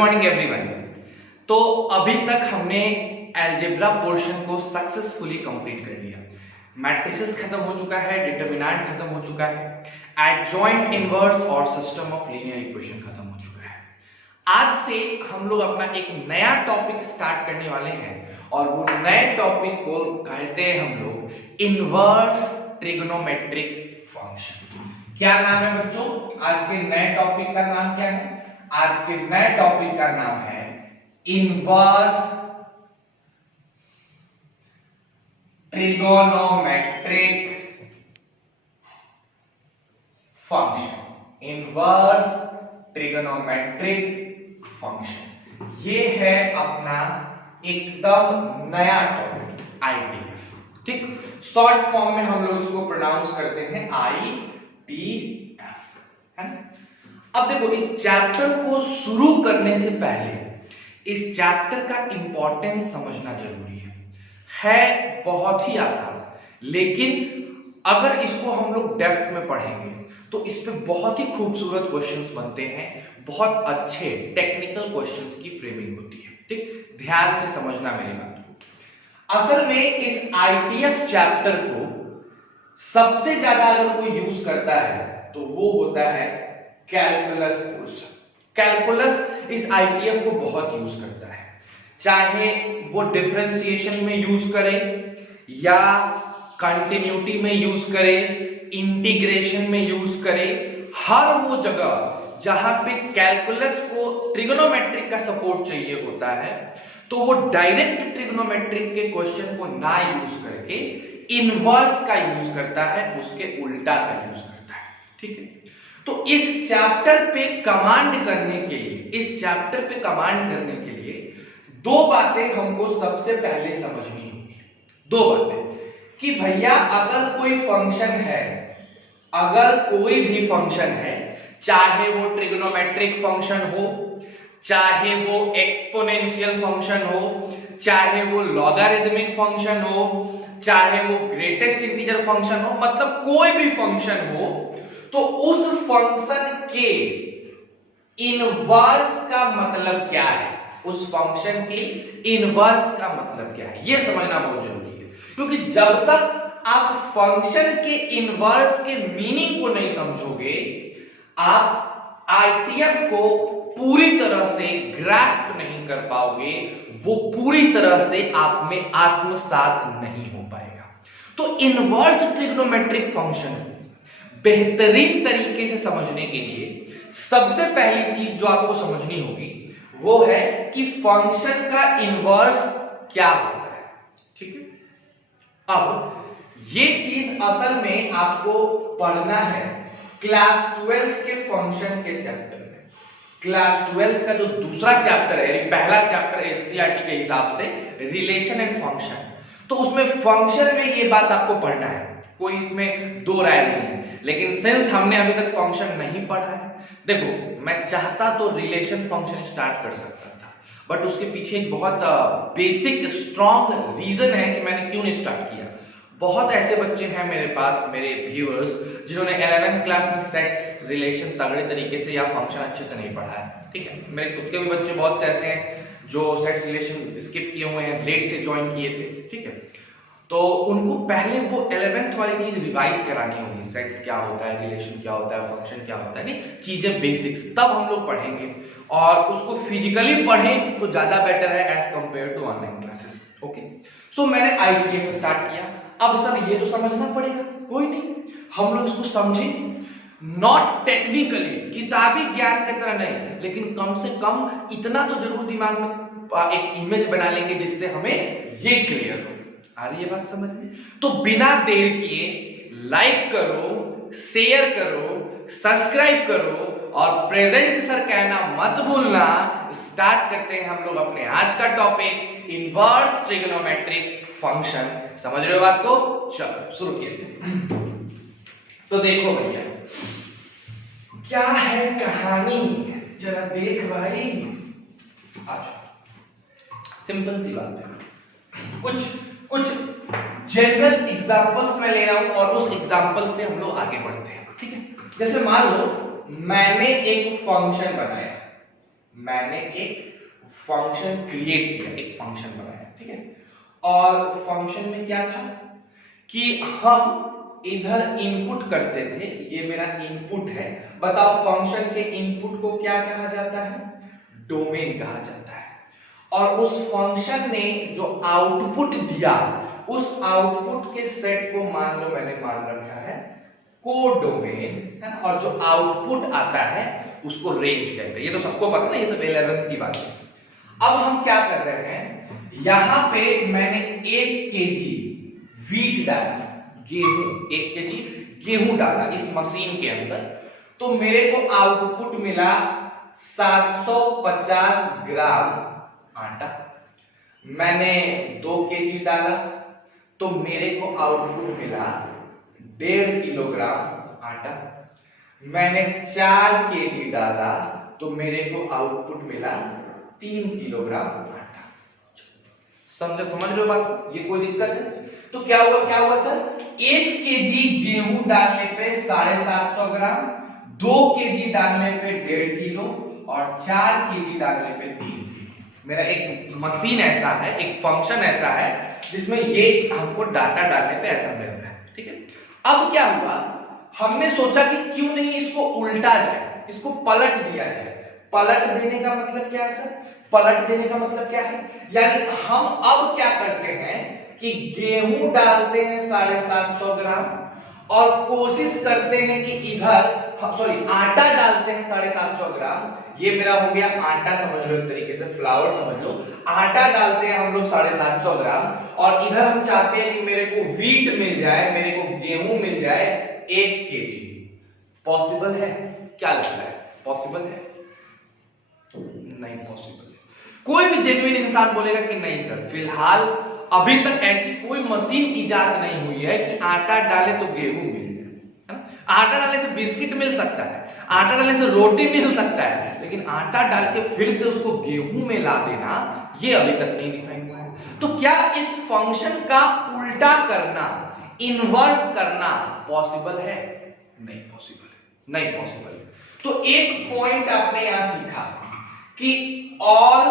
Morning everyone. तो अभी तक हमने अलजेब्रा पोर्शन को सक्सेसफुली कंप्लीट कर लिया। मैट्रिसेस खत्म हो चुका है, डिटरमिनेंट खत्म हो चुका है, एडजॉइंट, इनवर्स और सिस्टम ऑफ लीनियर इक्वेशन खत्म हो चुका है। आज से हम लोग अपना एक नया टॉपिक स्टार्ट करने वाले हैं और वो नए टॉपिक को कहते हैं हम लोग इनवर्स ट्रिग्नोमेट्रिक फंक्शन। क्या नाम है बच्चों? आज के नए टॉपिक का नाम क्या है? आज के नए टॉपिक का नाम है inverse trigonometric function. Inverse trigonometric function ये है अपना एकदम नया टॉपिक आईटीएफ। ठीक, शॉर्ट फॉर्म में हम लोग इसको प्रोनाउंस करते हैं आईटीएफ, है ना। अब देखो, इस चैप्टर को शुरू करने से पहले इस चैप्टर का इंपॉर्टेंस समझना जरूरी है बहुत ही आसान, लेकिन अगर इसको हम लोग डेप्थ में पढ़ेंगे तो इस पे बहुत ही खूबसूरत क्वेश्चंस बनते हैं, बहुत अच्छे टेक्निकल क्वेश्चंस की फ्रेमिंग होती है। ठीक, ध्यान से समझना मेरी बात को। असल में इस आईटीएफ चैप्टर को सबसे ज्यादा अगर कोई यूज करता है तो वो होता है कैलकुलस कोर्स। कैलकुलस इस आईटीएफ को बहुत यूज करता है, चाहे वो डिफरेंशिएशन में यूज करे या कंटिन्यूटी में यूज करे, इंटीग्रेशन में यूज करे। हर वो जगह जहां पे कैलकुलस को ट्रिगोनोमेट्रिक का सपोर्ट चाहिए होता है तो वो डायरेक्ट ट्रिगोनोमेट्रिक के क्वेश्चन को ना यूज करके इनवर्स का यूज करता है, उसके उल्टा का यूज करता है। ठीक है, तो इस चैप्टर पे कमांड करने के लिए दो बातें हमको सबसे पहले समझनी होगी। दो बातें कि भैया अगर कोई भी फंक्शन है, चाहे वो ट्रिगोनोमेट्रिक फंक्शन हो, चाहे वो एक्सपोनेंशियल फंक्शन हो, चाहे वो लॉगरिथमिक फंक्शन हो, चाहे वो ग्रेटेस्ट इंटीजर फंक्शन हो, मतलब कोई भी फंक्शन हो, तो उस फंक्शन के इनवर्स का मतलब क्या है, उस फंक्शन की इनवर्स का मतलब क्या है, यह समझना बहुत जरूरी है। क्योंकि जब तक आप फंक्शन के इनवर्स के मीनिंग को नहीं समझोगे, आप आईटीएफ को पूरी तरह से ग्रास्प नहीं कर पाओगे, वो पूरी तरह से आप में आत्मसात नहीं हो पाएगा। तो इनवर्स ट्रिग्नोमेट्रिक फंक्शन बेहतरीन तरीके से समझने के लिए सबसे पहली चीज जो आपको समझनी होगी वो है कि फंक्शन का इनवर्स क्या होता है। ठीक है, अब ये चीज असल में आपको पढ़ना है क्लास 12 के फंक्शन के चैप्टर में। क्लास 12 का जो दूसरा चैप्टर है, पहला चैप्टर एनसीईआरटी के हिसाब से रिलेशन एंड फंक्शन, तो उसमें फंक्शन में ये बात आपको पढ़ना है, कोई इसमें दो राय नहीं है। लेकिन सिंस हमने अभी तक फंक्शन नहीं पढ़ा है, देखो मैं चाहता तो रिलेशन फंक्शन स्टार्ट कर सकता था, बट उसके पीछे एक बहुत बेसिक स्ट्रॉन्ग रीजन है कि मैंने क्यों नहीं स्टार्ट किया। बहुत ऐसे बच्चे हैं मेरे पास, मेरे व्यूअर्स, जिन्होंने 11th क्लास में सेट्स, रिलेशन तगड़े तरीके से या फंक्शन अच्छे से नहीं पढ़ा है। ठीक है, मेरे खुद के भी बच्चे बहुत से ऐसे हैं जो सेट्स रिलेशन स्किप किए हुए हैं, लेट से ज्वाइन किए थे। ठीक है, तो उनको पहले वो 11th वाली चीज रिवाइज करानी होगी, सेट्स क्या होता है, रिलेशन क्या होता है, फंक्शन क्या होता है, नहीं चीजें बेसिक्स, तब हम लोग पढ़ेंगे और उसको फिजिकली पढ़ें तो ज्यादा बेटर है as compare to online classes. Okay, so मैंने आईटीएफ स्टार्ट किया। अब सर ये तो समझना पड़ेगा, कोई नहीं, हम लोग इसको समझेंगे, नॉट टेक्निकली, किताबी ज्ञान की तरह नहीं, लेकिन कम से कम इतना तो जरूर दिमाग में एक इमेज बना लेंगे जिससे हमें ये क्लियर हो। आ रही है बात समझ में? तो बिना देर किए लाइक करो, शेयर करो, सब्सक्राइब करो और प्रेजेंट सर कहना मत भूलना। स्टार्ट करते हैं हम लोग अपने आज का टॉपिक इनवर्स ट्रिग्नोमेट्रिक फंक्शन। समझ रहे हो बात को? चलो शुरू किया। तो देखो भैया क्या है कहानी, जरा देख भाई। अच्छा, सिंपल सी बात है, कुछ जनरल एग्जांपल्स मैं ले रहा हूं और उस एग्जांपल से हम लोग आगे बढ़ते हैं। ठीक है, जैसे मान लो मैंने एक फंक्शन बनाया, मैंने एक फंक्शन क्रिएट किया, एक फंक्शन बनाया, ठीक है। और फंक्शन में क्या था कि हम इधर इनपुट करते थे, ये मेरा इनपुट है। बताओ फंक्शन के इनपुट को क्या कहा जाता है? डोमेन कहा जाता है। और उस फंक्शन ने जो आउटपुट दिया, उस आउटपुट के सेट को मान लो मैंने मान रखा है कोडोमेन, है ना। और जो आउटपुट आता है उसको रेंज कहते हैं। ये तो सबको पता ना, ये सब 11th की बात है। अब हम क्या कर रहे हैं, यहां पे मैंने 1 केजी व्हीट डाला, गेहूं, 1 केजी गेहूं डाला इस मशीन के अंदर, तो मेरे को आउटपुट मिला 750 ग्राम आटा। मैंने 2 केजी डाला तो मेरे को आउटपुट मिला 1.5 किलोग्राम आटा। मैंने 4 केजी डाला तो मेरे को आउटपुट मिला 3 किलोग्राम आटा। समझ लो बात, ये कोई दिक्कत है? तो क्या हुआ सर, 1 केजी गेहूं डालने पे 750 ग्राम, 2 केजी डालने पे 1.5 किलो और 4 केजी डालने पे 3 किलो। मेरा एक मशीन ऐसा है, एक फंक्शन ऐसा है जिसमें ये हमको डाटा डालने पे ऐसा मिल रहा है, ठीक है। अब क्या हुआ, हमने सोचा कि क्यों नहीं इसको उल्टा जाए, इसको पलट दिया जाए। पलट देने का मतलब क्या है सर? पलट देने का मतलब क्या है, यानी हम अब क्या करते हैं कि गेहूं डालते हैं 750 ग्राम और कोशिश करते हैं कि इधर आटा डालते हैं 750 ग्राम। ये मेरा हो गया आटा, समझ लो एक तरीके से फ्लावर समझ लो। आटा डालते हैं हम लोग 750 ग्राम और इधर हम चाहते हैं कि मेरे को व्हीट मिल जाए, मेरे को गेहूं मिल जाए 1 केजी। पॉसिबल है? क्या लगता है, पॉसिबल है? नहीं पॉसिबल है। कोई भी जेन्युइन इंसान बोलेगा कि नहीं सर, फिलहाल अभी तक ऐसी कोई मशीन इजाद नहीं हुई है कि आटा डाले तो गेहूं मिल जाए, है ना। आटा डालने से बिस्किट मिल सकता है, आटा डालने से रोटी मिल सकता है, लेकिन आटा डाल के फिर से उसको गेहूं में ला देना, ये अभी तक नहीं डिफाइन हुआ है। तो क्या इस फंक्शन का उल्टा करना, इनवर्स करना पॉसिबल है? नहीं पॉसिबल है, नहीं पॉसिबल है। तो एक पॉइंट आपने यहां सीखा कि all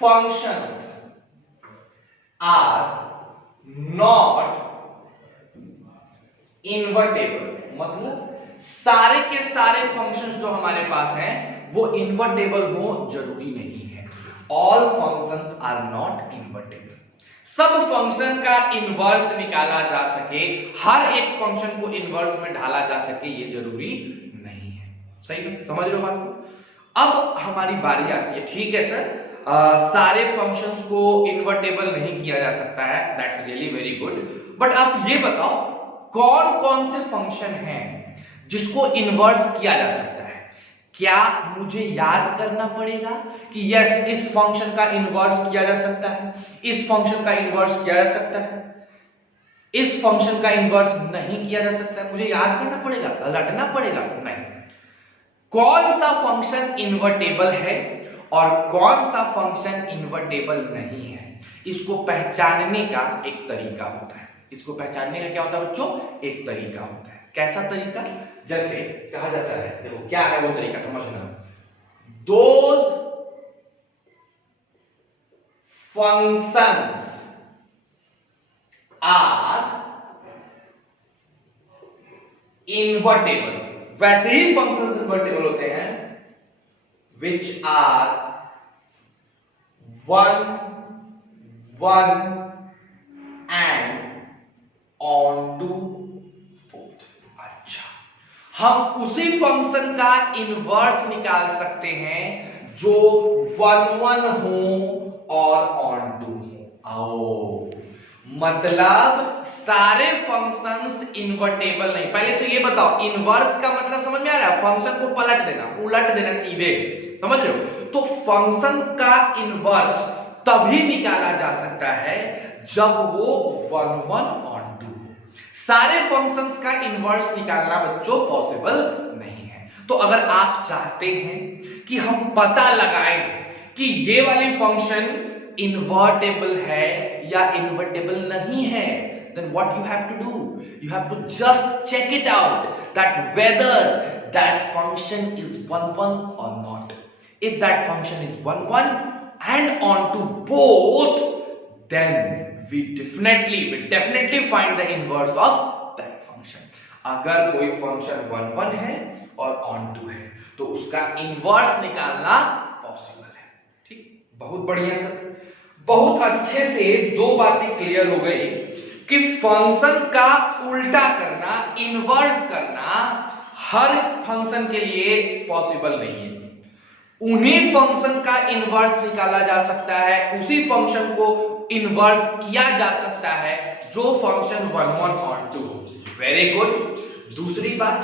functions are not invertible, मतलब सारे के सारे फंक्शंस जो हमारे पास हैं वो इन्वर्टेबल हो जरूरी नहीं है। All functions are not invertible. सब फंक्शन का इनवर्स निकाला जा सके, हर एक फंक्शन को इनवर्स में ढाला जा सके, ये जरूरी नहीं है। सही है, समझ लो बात को। अब हमारी बारी आती है, ठीक है सर, सारे फंक्शंस को इन्वर्टेबल नहीं किया जा सकता है, that's really very good, but आप ये बताओ कौन कौन से फंक्शन हैं जिसको इन्वर्स किया जा सकता है? क्या मुझे याद करना पड़ेगा कि यस इस फंक्शन का इन्वर्स किया जा सकता है, इस फंक्शन का इन्वर्स किया जा सकता है, इस फंक्शन का इन्वर्स नहीं किया जा सकता है? मुझे याद करना पड़ेगा, रटना पड़ेगा? नहीं। कौन सा फंक्शन इन्वर्टेबल है और कौन सा फंक्शन इन्वर्टेबल नहीं है, इसको पहचानने का एक तरीका होता है। इसको पहचानने का क्या होता है बच्चों? एक तरीका होता है। कैसा तरीका? जैसे कहा जाता है, देखो क्या है वो तरीका समझना। दोज फंक्शंस आर इन्वर्टेबल, वैसे ही फंक्शंस इन्वर्टेबल होते हैं which are 1 1 and onto both। अच्छा, हम उसी फंक्शन का इनवर्स निकाल सकते हैं जो 1 1 हो और onto हो। आओ, मतलब सारे फंक्शंस इन्वर्टेबल नहीं। पहले तो ये बताओ इनवर्स का मतलब समझ में आ रहा है? फंक्शन को पलट देना, उलट देना सीधे, समझ रहे हो? तो फंक्शन का इनवर्स तभी निकाला जा सकता है जब वो 1 1 onto हो। सारे फंक्शंस का इनवर्स निकालना बच्चों पॉसिबल नहीं है। तो अगर आप चाहते हैं कि हम पता लगाएं कि ये वाली फंक्शन इन्वर्टेबल है या इन्वर्टेबल नहीं है, then what you have to do? You have to just check it out that whether that function is 1 1 or not. If that function is 1 1 and onto both, then we definitely find the inverse of that function. अगर कोई function 1 1 है और onto है तो उसका inverse निकालना possible है। ठीक, बहुत बढ़िया सर, बहुत अच्छे से दो बातें क्लियर हो गई कि फंक्शन का उल्टा करना, इनवर्स करना हर फंक्शन के लिए पॉसिबल नहीं है। उन्हीं फंक्शन का इनवर्स निकाला जा सकता है, उसी फंक्शन को इनवर्स किया जा सकता है जो फंक्शन 1 1 onto हो। Very good. दूसरी बात,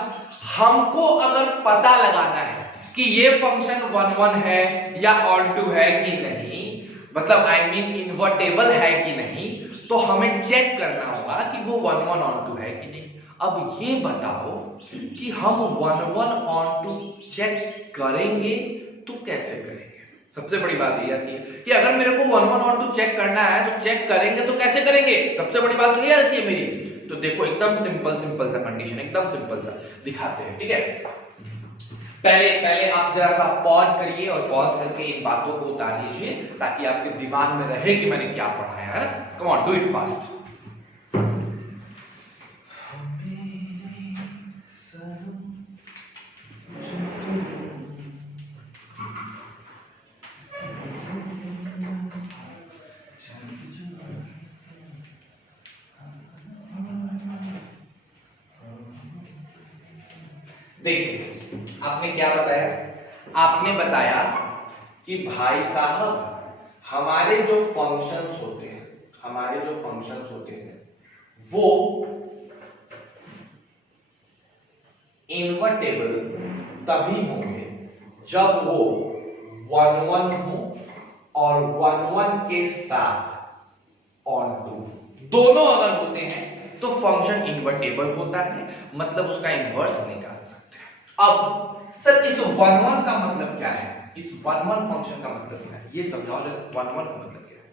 हमको अगर पता लगाना है कि ये फंक्शन 1 1 है या onto है कि नहीं, मतलब I mean इन्वर्टेबल है कि नहीं, तो हमें चेक करना होगा कि वो 1 1 onto है कि नहीं। अब ये बताओ कि हम 1 1 onto चेक करेंगे तो कैसे करेंगे? सबसे बड़ी बात ये आती है कि अगर मेरे को 1 1 onto चेक करना है तो चेक करेंगे तो कैसे करेंगे? सबसे बड़ी बात ये आती है मेरी। तो देखो एकदम सिंपल सा कंडीशन, एकदम सिंपल सा दिखाते हैं। ठीक है, पहले आप जरा सा पॉज करिए और पॉज करके इन बातों को उतार लीजिए ताकि आपके दिमाग में रहे कि मैंने क्या पढ़ाया है। Come on, do it fast. देखिए आपने क्या बताया? आपने बताया कि भाई साहब हमारे जो फंक्शंस होते हैं वो इन्वर्टेबल तभी होंगे जब वो 1 1 हो और 1 1 के साथ onto, दोनों अगर होते हैं तो फंक्शन इन्वर्टेबल होता है, मतलब उसका इन्वर्स निकाल सकते हैं। अब सर इस 1 1 का मतलब क्या है? इस 1 1 फंक्शन का मतलब क्या है ये समझाओ। 1 1 का मतलब क्या है?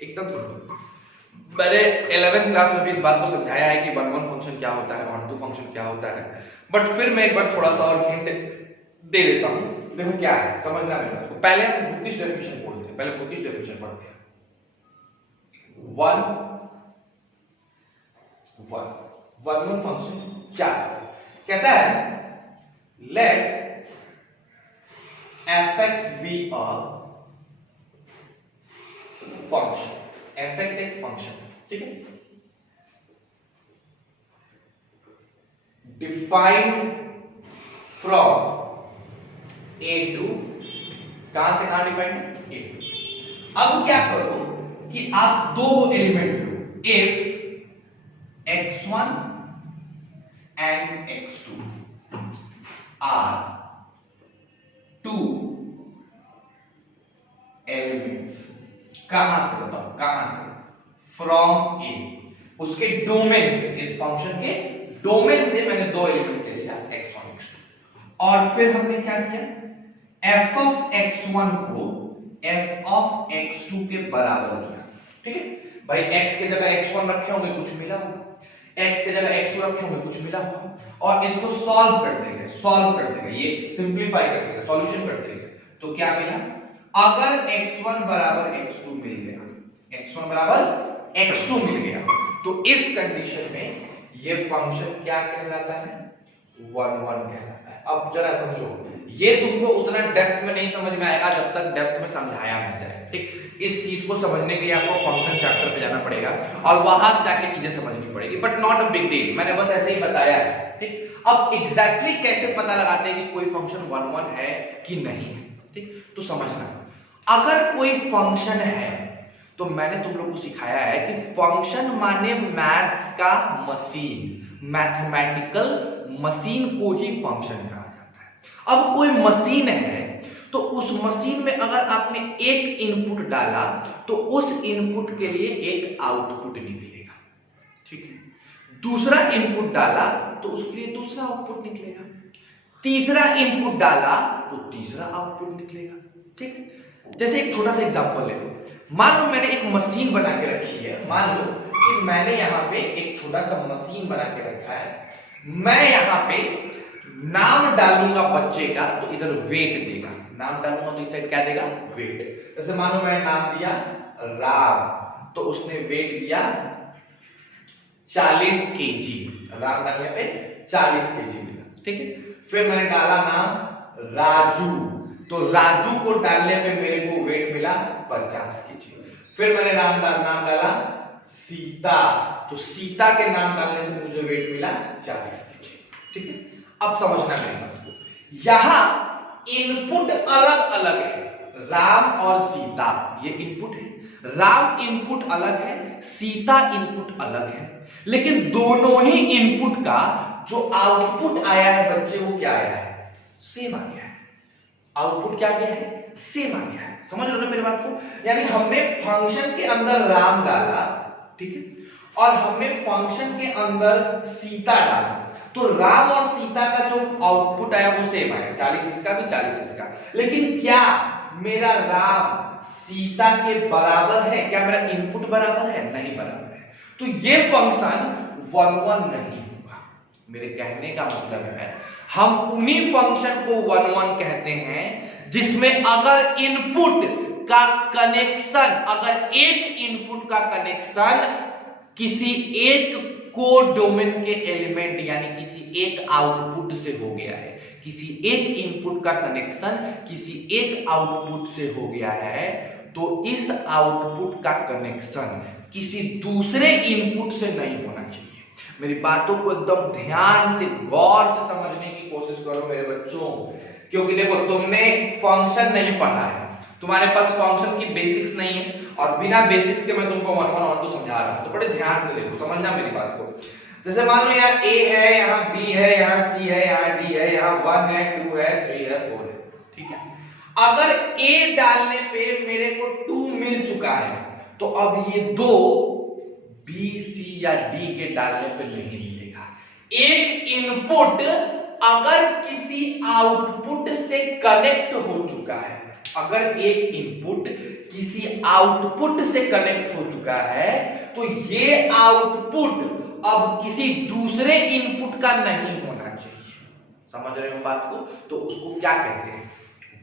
एकदम सिंपल। मैंने 11th क्लास में भी इस बात को समझाया है कि 1 1 फंक्शन क्या होता है, onto फंक्शन क्या होता है, बट फिर मैं एक बार थोड़ा सा और हिंट दे देता हूं। देखो क्या है, समझना मेरे को। पहले हम बुकिश डेफिनेशन पढ़ते हैं, पहले बुकिश डेफिनेशन पढ़ते हैं। 1 1 फंक्शन क्या कहता है? Let fx be a function. fx एक फंक्शन है, ठीक है, डिफाइंड फ्रॉम a टू, कहां से कहां डिफाइंड है? a to. अब क्या करो कि आप दो एलिमेंट लो, if x1 and x2 are two elements, कहां से बताओ, कहां से? फ्रॉम ए, उसके डोमेन से, इस फंक्शन के डोमेन से मैंने दो एलिमेंट ले लिया x1 x2, और फिर हमने क्या किया? f of x1 को f of x2 के बराबर किया। ठीक है भाई, x के जगह x1 रखे होंगे कुछ मिला होगा, x के जगह x2 रखे होंगे कुछ मिला होगा, और इसको सॉल्व करते गए, ये सिंपलीफाई करते गए, सॉल्यूशन करते गए, तो क्या मिला? अगर x1 बराबर x2 मिल गया, x1 बराबर x2 मिल गया, तो इस कंडीशन में ये फंक्शन क्या कहलाता है? 1 1 कहलाता है। अब जरा समझो, ये तुमको उतना डेप्थ में नहीं समझ में आएगा जब तक डेप्थ में समझाया ना जाए। ठीक, इस चीज को समझने के लिए आपको फंक्शन चैप्टर पे जाना पड़ेगा और वहां से जाके चीजें समझनी पड़ेगी, but not a big deal, मैंने बस ऐसे ही बताया है। ठीक, अब एग्जैक्टली कैसे पता लगाते हैं कि कोई फंक्शन 1 1 है कि नहीं है? ठीक, तो समझना, अगर कोई फंक्शन है तो मैंने तुम लोग को सिखाया है कि फंक्शन माने मैथ्स का मशीन, मैथमेटिकल मशीन को ही फंक्शन कहा जाता है। अब कोई मशीन है तो उस मशीन में अगर आपने एक इनपुट डाला तो उस इनपुट के लिए एक आउटपुट निकलेगा। ठीक है, दूसरा इनपुट डाला तो उसके लिए दूसरा आउटपुट निकलेगा, तीसरा इनपुट डाला तो तीसरा आउटपुट निकलेगा। ठीक, जैसे एक छोटा सा एग्जांपल ले लो, मान लो मैंने एक मशीन बना के रखी है, मान लो कि मैंने यहाँ पे एक छोटा सा मशीन बना के रखा है, मैं यहाँ पे नाम डालूंगा बच्चे का तो इधर वेट देगा, नाम डालूंगा तो इस साइड क्या देगा, वेट। जैसे मानो मैंने नाम दिया राम, तो उसने वेट दिया 40 केजी, राम डालने पे 40 केजी मिला, ठीक है। फिर मैंने डाला नाम राजू, तो राजू को डालने पे मेरे को वेट मिला 50 केजी। फिर मैंने नाम डाला सीता, तो सीता के नाम डालने से मुझे वेट मिला 40 केजी, ठीक है। अब समझना मेरी बात को, यहां इनपुट अलग अलग है, राम और सीता ये इनपुट है, राम इनपुट अलग है, सीता इनपुट अलग है, लेकिन दोनों ही इनपुट का जो आउटपुट आया है बच्चे वो क्या आया है, सेम आ गया है। आउटपुट क्या गया है, सेम आ गया है। समझ रहे हो ना मेरी बात को? यानी हमने फंक्शन के अंदर राम डाला, ठीक है, और हमने फंक्शन के अंदर सीता डाला, तो राम और सीता का जो आउटपुट आया वो सेम आया, 40 इसका भी 40 इसका। लेकिन क्या मेरा राम सीता के बराबर है? क्या मेरा इनपुट बराबर है? नहीं बराबर है, तो ये फंक्शन 1 1 नहीं होगा। मेरे कहने का मतलब है हम उन्हीं फंक्शन को 1 1 कहते हैं जिसमें अगर इनपुट का कनेक्शन, अगर एक इनपुट का कनेक्शन किसी एक कोडोमेन के एलिमेंट यानी किसी एक आउटपुट से हो गया है, किसी एक इनपुट का कनेक्शन किसी एक आउटपुट से हो गया है, तो इस आउटपुट का कनेक्शन किसी दूसरे इनपुट से नहीं होना चाहिए। मेरी बातों को एकदम ध्यान से गौर से समझने की कोशिश करो मेरे बच्चों, क्योंकि देखो तुमने फंक्शन नहीं पढ़ा है, तुम्हारे पास फंक्शन की बेसिक्स नहीं है, और बिना बेसिक्स के मैं तुमको 1 1 और 2 समझा रहा हूं, तो बड़े ध्यान से देखो, समझना मेरी बात को। जैसे मान लो यहाँ A है, यहाँ B है, यहाँ C है, यहाँ D है, यहाँ 1 है, 2 है, 3 है, 4 है, ठीक है। अगर A डालने पे मेरे को 2 मिल चुका है, तो अब ये दो B, C या D के डालने पे नहीं मिलेगा। एक इनपुट अगर किसी आउटपुट से कनेक्ट हो चुका है, अगर एक इनपुट किसी आउटपुट से कनेक्ट हो चुका है, तो ये आउटपुट अब किसी दूसरे इनपुट का नहीं होना चाहिए। समझ रहे हो बात को? तो उसको क्या कहते हैं,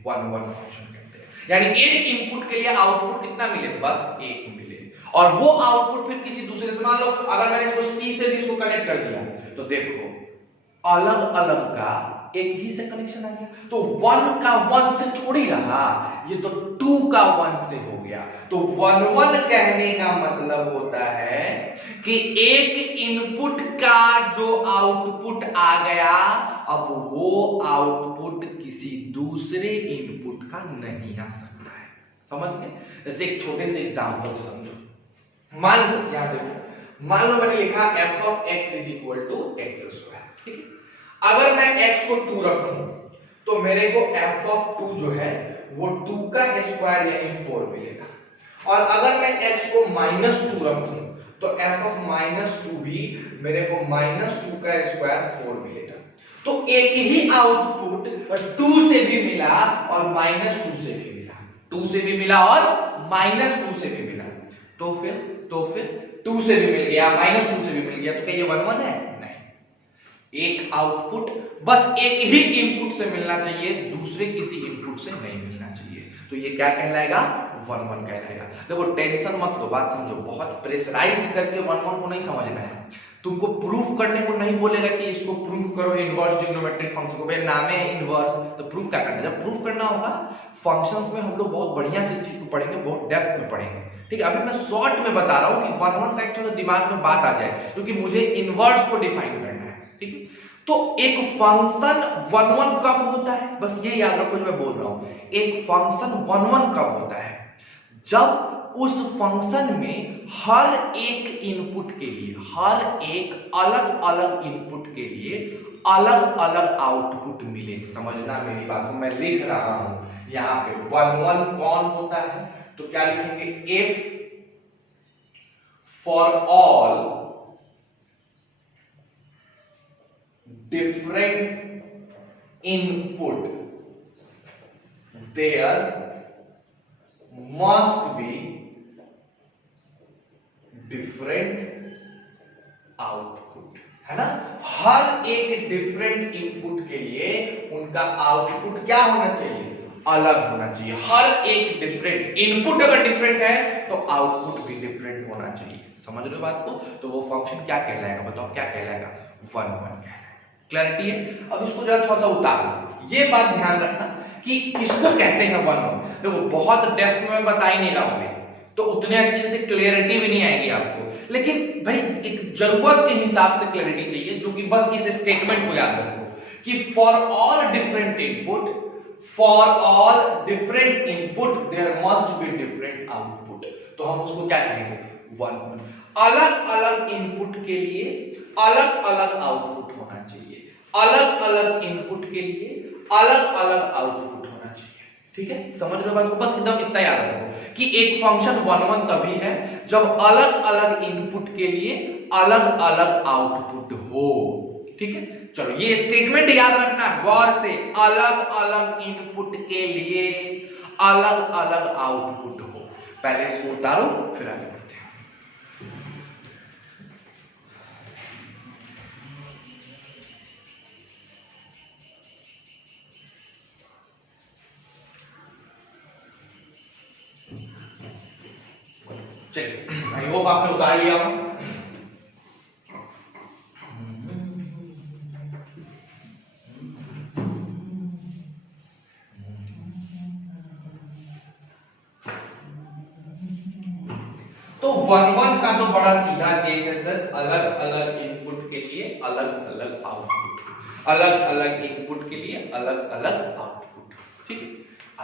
1 1 फंक्शन कहते हैं। यानी एक इनपुट के लिए आउटपुट कितना मिले, बस एक मिले, और वो आउटपुट फिर किसी दूसरे से, मान लो अगर मैंने इसको C से भी इसको कनेक्ट कर दिया, तो देखो अलग अलग का एक ही से कनेक्शन आ गया, तो 1 का 1 से थोड़ी रहा, ये तो 2 का 1 से हो गया। तो 1 1 कहने का मतलब होता है कि एक इनपुट का जो आउटपुट आ गया, अब वो आउटपुट किसी दूसरे इनपुट का नहीं आ सकता है। समझ गए? जैसे एक छोटे से एग्जांपल से समझो, मान लो यहां देखो, मान लो मैंने लिखा f of x is equal to x square, ठीक है। अगर मैं x को 2 रखूं तो मेरे को f of 2 जो है वो 2 का स्क्वायर यानी 4 मिलेगा, और अगर मैं x को -2 रखूं तो f of -2 भी मेरे को -2 का स्क्वायर 4 मिलेगा। तो एक ही आउटपुट 2 से भी मिला और -2 से भी मिला, 2 से भी मिला और -2 से भी मिला, तो फिर 2 से भी मिल गया, -2 से भी मिल गया, तो क्या ये 1 1 है? एक आउटपुट बस एक ही इनपुट से मिलना चाहिए, दूसरे किसी इनपुट से नहीं मिलना चाहिए, तो ये क्या कहलाएगा, 1 1 कहलाएगा। देखो टेंशन मत लो, बात समझो, बहुत प्रेशराइज करके 1 1 को नहीं समझना है। तुमको प्रूफ करने को नहीं बोलेगा कि इसको प्रूफ करो इनवर्स ट्रिग्नोमेट्रिक फंक्शन को, भाई नाम है इनवर्स, तो प्रूफ क्या करना है? जब प्रूफ करना होगा फंक्शंस में हम लोग बहुत बढ़िया से इस चीज को पढ़ेंगे, बहुत डेप्थ में पढ़ेंगे, ठीक है। अभी मैं शॉर्ट में बता रहा हूं कि 1 1 का एक्चुअली दिमाग में बात आ जाए, क्योंकि मुझे इनवर्स को डिफाइन करना है, ठीक है। तो एक फंक्शन 1 1 कब होता है, बस ये याद रखो जो मैं बोल रहा हूं, एक फंक्शन 1 1 कब होता है, जब उस फंक्शन में हर एक इनपुट के लिए, हर एक अलग अलग इनपुट के लिए अलग अलग आउटपुट मिले। समझना मेरी बात को, मैं लिख रहा हूं यहां पे 1 1 कौन होता है, तो क्या लिखेंगे, if for all different input there must be different output, है ना। हर एक डिफरेंट इनपुट के लिए उनका आउटपुट क्या होना चाहिए, अलग होना चाहिए। हर एक डिफरेंट इनपुट अगर डिफरेंट है तो आउटपुट भी डिफरेंट होना चाहिए। समझ रहे हो बात को? तो वो फंक्शन क्या कहलाएगा, बताओ क्या कहलाएगा, 1 1 कहलाएगा। क्लैरिटी है? अब इसको जरा थोड़ा सा उतार लो। ये बात ध्यान रखना कि किसको कहते हैं 1 1। देखो बहुत डेप्थ में बता ही नहीं रहा हूं, तो उतने अच्छे से क्लियरिटी भी नहीं आएगी आपको, लेकिन भाई एक जरूरत के हिसाब से क्लैरिटी चाहिए, जो कि बस इस स्टेटमेंट को याद रखो कि for all different input, for all different input there must be different output. तो हम उसको क्या कहेंगे, 1 1। अलग अलग इनपुट के लिए अलग अलग आउटपुट होना चाहिए, अलग अलग इनपुट के लिए अलग अलग आउटपुट होना चाहिए। ठीक है, समझ रहे हो बात को? बस एकदम इतना याद रखो कि एक फंक्शन 1 1 तभी है जब अलग अलग इनपुट के लिए अलग अलग आउटपुट हो। ठीक है, चलो ये स्टेटमेंट याद रखना गौर से, अलग अलग इनपुट के लिए अलग अलग आउटपुट हो। पहले इसको उतारो फिर आगे बढ़ते हैं। चलिए, आई होप आपने उतार लिया हो। तो 1 1 का तो बड़ा सीधा केस है सर, अलग अलग इनपुट के लिए अलग अलग आउटपुट, अलग अलग इनपुट के लिए अलग अलग आउटपुट। ठीक है,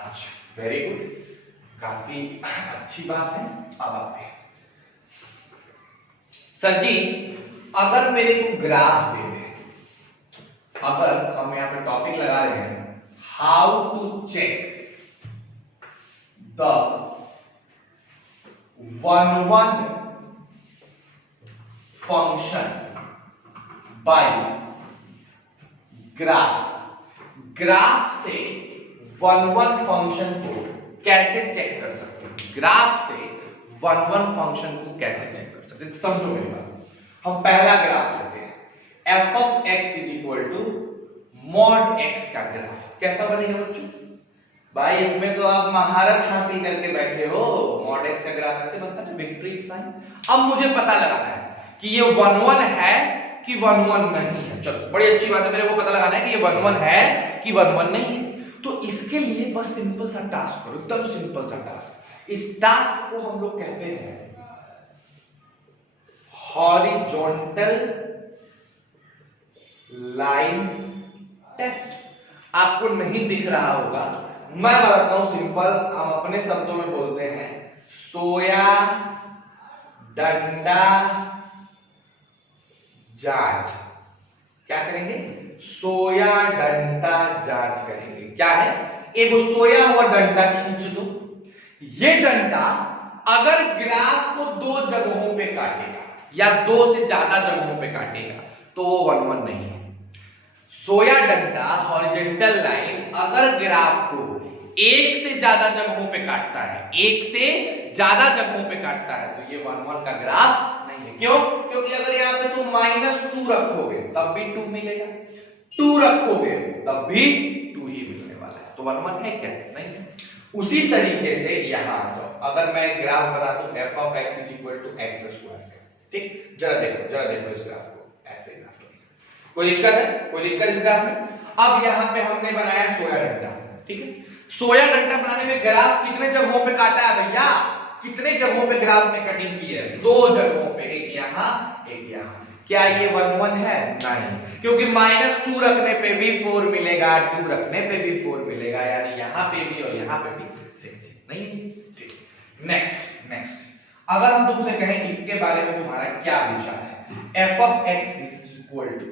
अच्छा, वेरी गुड, काफी अच्छी बात है। अब आते हैं सर जी, अगर मेरे को ग्राफ दे दे, अगर हम यहां पे टॉपिक लगा रहे हैं how to check the 1 1 function by graph, graph से 1 1 फंक्शन को कैसे चेक कर सकते हैं, ग्राफ से 1 1 फंक्शन को कैसे चेक कर सकते हैं, समझो मेरी बात। हम पहला ग्राफ लेते हैं, f of x is equal to mod x का ग्राफ। कैसा बनेगा बच्चों? भाई इसमें तो आप महारत हासिल करके बैठे हो, मॉड x का ग्राफ ऐसे बनता है, विक्ट्री साइन। अब मुझे पता लगाना है कि ये 1 1 है कि 1 1 नहीं है। चलो बड़ी अच्छी बात है, मेरे को पता लगाना है कि ये 1 1 है कि 1 1 नहीं है। तो इसके लिए बस सिंपल सा टास्क करो, एकदम सिंपल सा टास्क। इस टास्क को हम लोग कहते हैं हॉरिजॉन्टल लाइन टेस्ट। आपको नहीं दिख रहा होगा, मैं बताता हूं सिंपल, हम अपने शब्दों में बोलते हैं सोया डंडा जांच। क्या करेंगे? सोया डंडा जांच करेंगे। क्या है? एक सोया हुआ डंडा खींच दो, ये डंडा अगर ग्राफ को 2 जगहों पे काटेगा या 2 से ज्यादा जगहों पे काटेगा तो वो 1 1 नहीं है। सोया डंडा हॉरिजॉन्टल लाइन अगर ग्राफ को 1 से ज्यादा जगहों पे काटता है, 1 से ज्यादा जगहों पे काटता है, तो ये 1 1 का ग्राफ नहीं है। क्यों? क्योंकि अगर यहाँ पे तुम -2 रखोगे तब भी 2 मिलेगा, 2 रखोगे तब भी 2 ही मिलने वाला है। तो 1 1 है क्या? नहीं है। उसी तरीके से यहां तो अगर मैं ग्राफ बना दूं f of x is equal to x², ठीक, जरा देखो इस ग्राफ को, ऐसे ग्राफ। कोई दिक्कत है? कोई दिक्कत इस ग्राफ में? अब यहां पे हमने बनाया सोया डंडा, ठीक है। सोया डंडा बनाने में ग्राफ कितने जगहों पे काटा है भैया? कितने जगहों पे ग्राफ ने कटिंग की है? 2 जगहों पे, एक यहां एक यहां। क्या ये 1 1 है? नहीं, क्योंकि -2 रखने पे भी 4 मिलेगा, 2 रखने पे भी 4 मिलेगा, यानी यहां पे भी और यहां पे भी सेम चीज नहीं। ठीक, नेक्स्ट अगर हम तुमसे कहें इसके बारे में तुम्हारा क्या विचार है, f of x is equal to